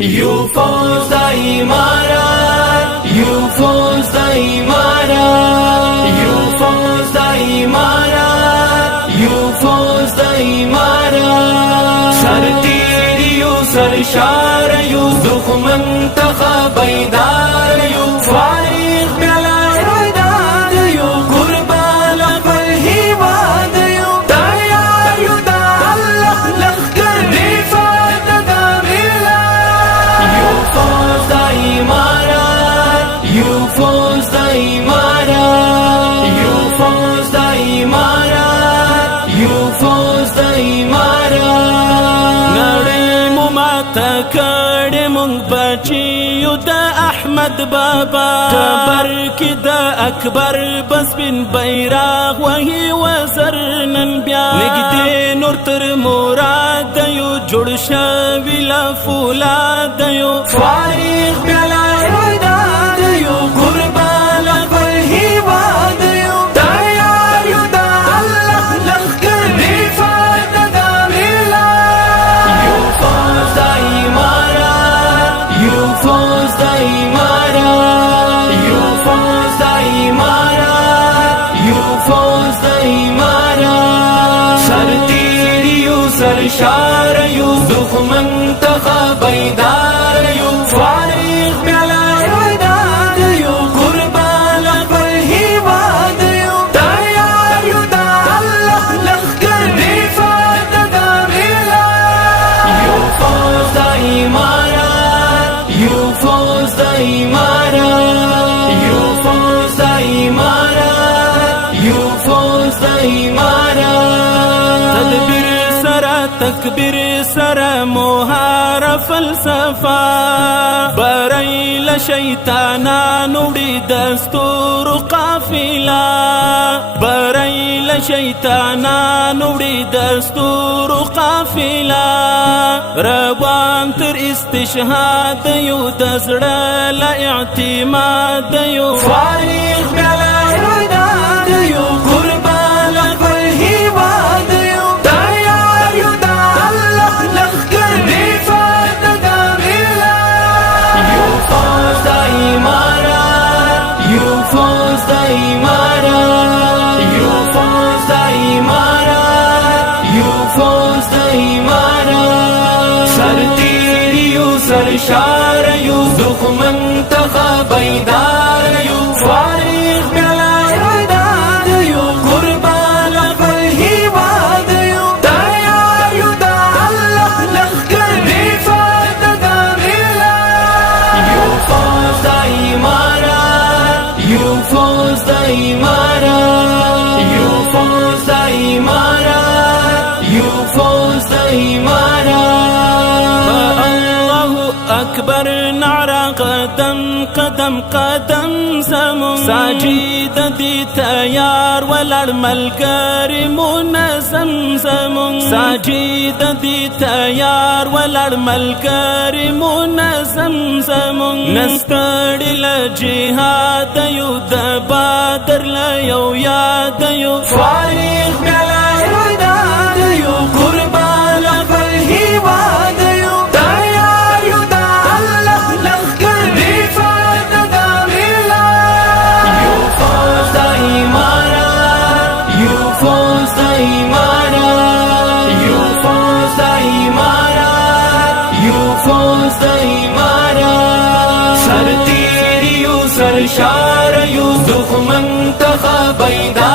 یو فوز د امارات، یو فوز د امارات، یو فوز د امارات، یو فوز د امارات. سرتیر یو سرشار یو دښمن څخه بیدار یو، فارغ بلا ارادات یو، قربان خپل هیواد یو، تیار یو د الله لښکر دفاع د ملت. یو فوز د امارات، یو فوز د امارات، یو فوز د امارات، یو فوز د امارات. نړۍ مو ماته کړې مونږ بچیو د احمد بابا، ټبر کې د اکبر بسپین بیرغ وهي وزر نن بیا، نږدې نور تر مراد یو، جوړ شوي له فولاد یو، فارغ بلا ارادات یو، قربان خپل هیواد یو، تیار یو د الله لښکر دفاع د ملت. یو فوز د امارات، یو فوز د امارات، یو فوز د امارات، یو فوز د امارات. سرتیر یو سرشار یو دښمن څخه بیدار یو، فارغ بلا ارادات یو، قربان خپل هیواد یو، تیار یو د الله لښکر دفاع د ملت. یو فوز د امارات، یو فوز د امارات، یو فوز د امارات، یو فوز د امارات. تدبیر سره تکبیر سره مهار فلسفه، بری له شیطانانو وړي دستور قافله، بری له شیطانانو وړي دستور قافله، روان تر استشهاد یو، د زړه له اعتماد یو، فارغ بلا ارادات یو، قربان خپل هیواد یو، تیار یو د الله لښکر دفاع د ملت. یو فوز د امارات، یو فوز د امارات، یو فوز د امارات، یو فوز د امارات. سرتیر یو سرشار یو دښمن څخه بیدار یو، فارغ بلا ارادات یو، قربان خپل هیواد یو، تیار یو د الله لښکر دفاع د ملت. یو فوز د امارات، یو فوز د امارات، یو فوز د امارات، یو فوز د امارات. الله اکبر نعره قدم قدم قدم زمون، ساجد دی تیار ولړ ملګری منظم زمون، ساجد دی تیار ولړ ملګری منظم زمون، نستړی له جهاد یو، د بدر له یو یاد یو، فارغ بلا ارادات یو، قربان خپل هیواد یو، تیار یو د الله لښکر دفاع د ملت. یو فوز د امارات، یو فوز د امارات، یو فوز د امارات، یو فوز د امارات. سرتیر یو سرشار یو دښمن څخه بیدار